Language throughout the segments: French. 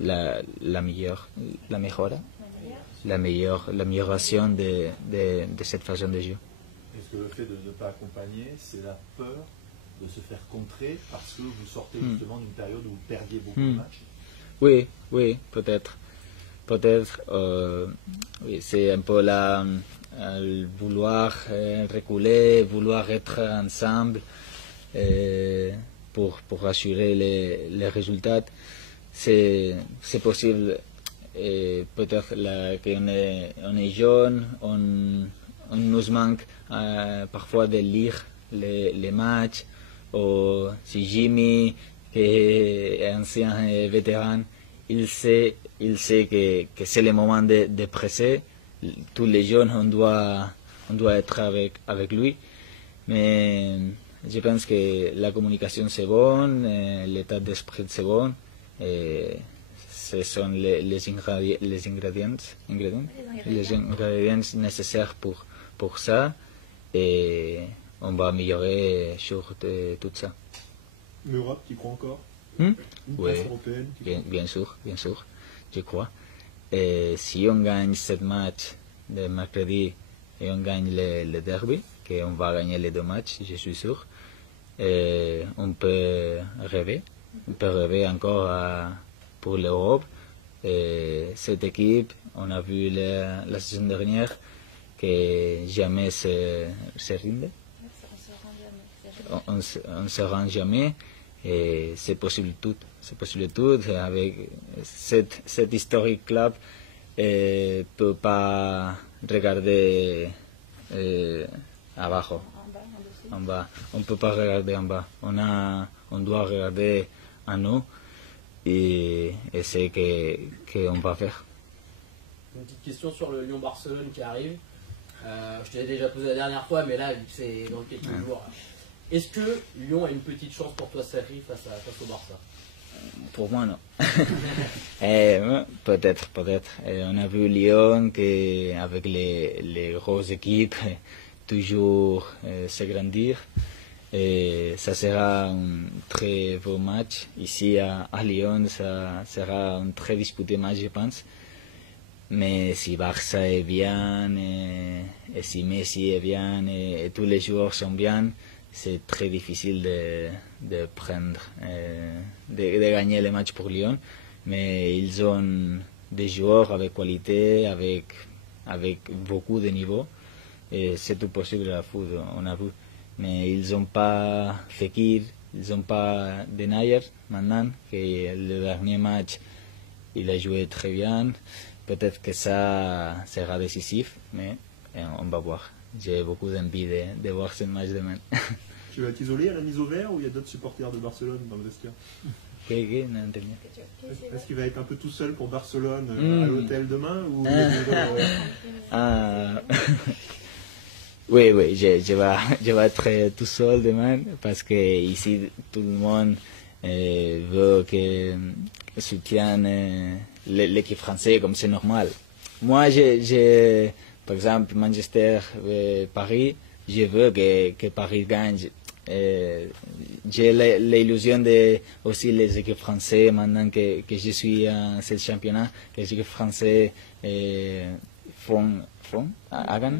l'amélioration de cette façon de jouer. Est-ce que le fait de ne pas accompagner, c'est la peur de se faire contrer parce que vous sortez justement d'une période où vous perdiez beaucoup de matchs? Oui, oui, peut-être. Peut-être, oui, c'est un peu vouloir reculer, vouloir être ensemble pour assurer les résultats. C'est possible, peut-être qu'on est jeune, on nous manque parfois de lire les matchs, ou si Jimmy, qui est ancien vétéran, il sait que c'est le moment de presser. Tous les jeunes, on doit être avec lui. Mais je pense que la communication c'est bon, l'état d'esprit c'est bon. Et ce sont les ingrédients nécessaires pour ça. Et on va améliorer sur tout ça. L'Europe, tu crois encore? Oui, européenne, bien sûr, je crois. Et si on gagne ce match de mercredi et on gagne le derby, qu'on va gagner les 2 matchs, je suis sûr, on peut rêver encore pour l'Europe. Cette équipe, on a vu la saison dernière que jamais se rinde. On ne se rend jamais. Et c'est possible tout. Avec cet historique club, peut pas regarder en bas. On peut pas regarder en bas. On doit regarder en haut et c'est qu'on va faire. Une petite question sur le Lyon-Barcelone qui arrive. Je te l'ai déjà posé la dernière fois, mais là, c'est dans quelques jours. Est-ce que Lyon a une petite chance pour toi, Serry, face au Barça? Pour moi, non. Peut-être. On a vu Lyon qui, avec les grosses équipes, toujours s'agrandir. Et ça sera un très beau match. Ici à Lyon, ça sera un très disputé match, je pense. Mais si Barça est bien, et si Messi est bien, et tous les joueurs sont bien, c'est très difficile de prendre, de gagner les matchs pour Lyon. Mais ils ont des joueurs avec qualité, avec beaucoup de niveau. Et c'est tout possible à la foot, on a vu. Mais ils n'ont pas Fekir, ils n'ont pas Denayer maintenant, que le dernier match, il a joué très bien. Peut-être que ça sera décisif, mais on va voir. J'ai beaucoup d'envie de voir ce match demain. Tu vas t'isoler à la mise au vert ou il y a d'autres supporters de Barcelone dans le vestiaire? Est-ce qu'il va être un peu tout seul pour Barcelone à l'hôtel demain ou Oui, je vais être tout seul demain parce que ici tout le monde veut que soutienne l'équipe française comme c'est normal. Moi, par exemple, Manchester, Paris, je veux que Paris gagne. J'ai l'illusion de aussi les équipes françaises maintenant que je suis en ce championnat, que les équipes françaises font un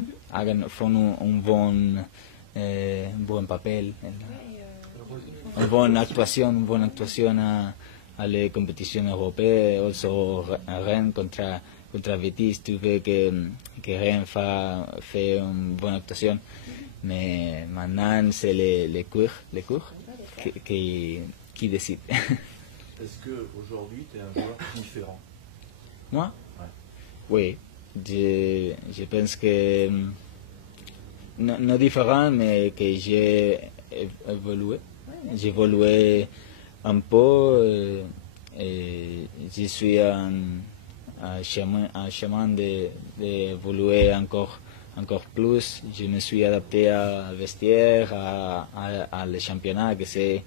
bon papel, une bonne actuation à les compétitions européennes, aussi Rennes contre Betis, tu veux que Rennes fait une bonne actuation. Mais maintenant, c'est les cours qui décident. Est-ce qu'aujourd'hui, tu es un joueur différent? Moi? Ouais. Oui. Je pense que, non différent, mais que j'ai évolué. J'ai évolué un peu. Et je suis en chemin d'évoluer encore plus. Je me suis adapté au vestiaire, à le championnat, que c'est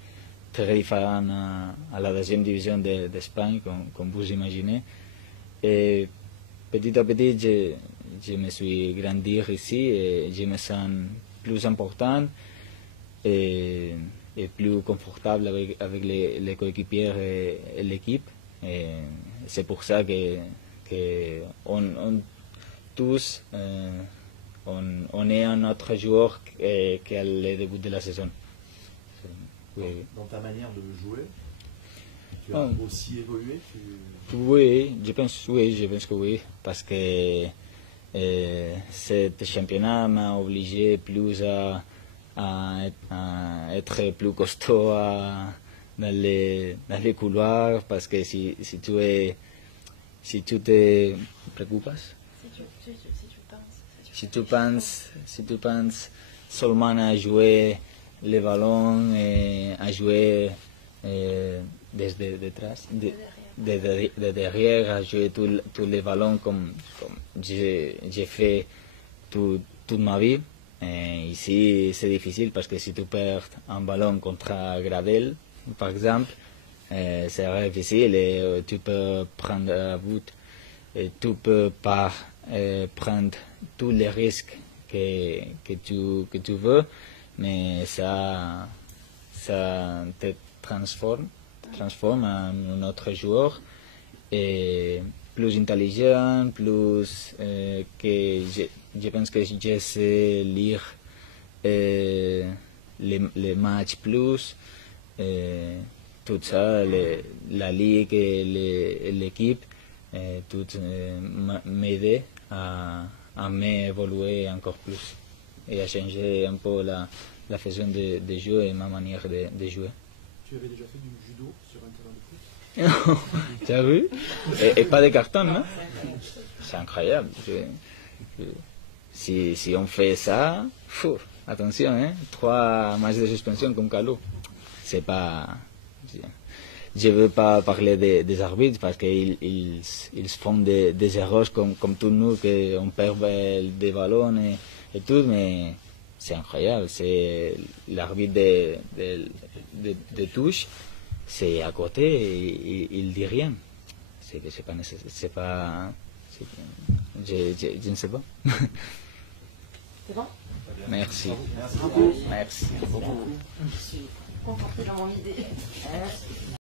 très différent à la deuxième division d'Espagne, comme vous imaginez. Et petit à petit, je me suis grandi ici et je me sens plus important et plus confortable avec les coéquipiers et l'équipe. Et c'est pour ça que tous, on est un autre joueur qu'à le début de la saison. Oui. Dans ta manière de jouer, tu as aussi évolué Oui, je pense que oui, parce que ce championnat m'a obligé plus à être plus costaud dans les couloirs, parce que si tu te préoccupes, si tu penses seulement à jouer le ballon et à jouer de derrière, à jouer tous les ballons comme j'ai fait toute ma vie. Et ici, c'est difficile parce que si tu perds un ballon contre Gradel, par exemple, c'est difficile et tu peux prendre un but et tu peux pas prendre tous les risques que tu veux, mais ça te transforme en un autre joueur et plus intelligent, plus que je pense que je sais lire les matchs plus, tout ça, la ligue et l'équipe, tout m'aide à m'évoluer encore plus et à changer un peu la façon de jouer et ma manière de jouer. Tu avais déjà fait du judo sur un terrain de foot? Tu as vu? Et pas de carton, non? C'est incroyable. Si on fait ça, attention, hein? 3 matchs de suspension comme Calou. C'est pas... Je ne veux pas parler des arbitres parce qu'ils font des erreurs comme tous nous, qu'on perd des ballons et tout, mais c'est incroyable. C'est l'arbitre de touche, c'est à côté et il dit rien. C'est pas nécessaire. C'est pas. Je ne sais pas. C'est bon? Merci. Merci beaucoup. Merci beaucoup. Je suis confortée dans mon idée.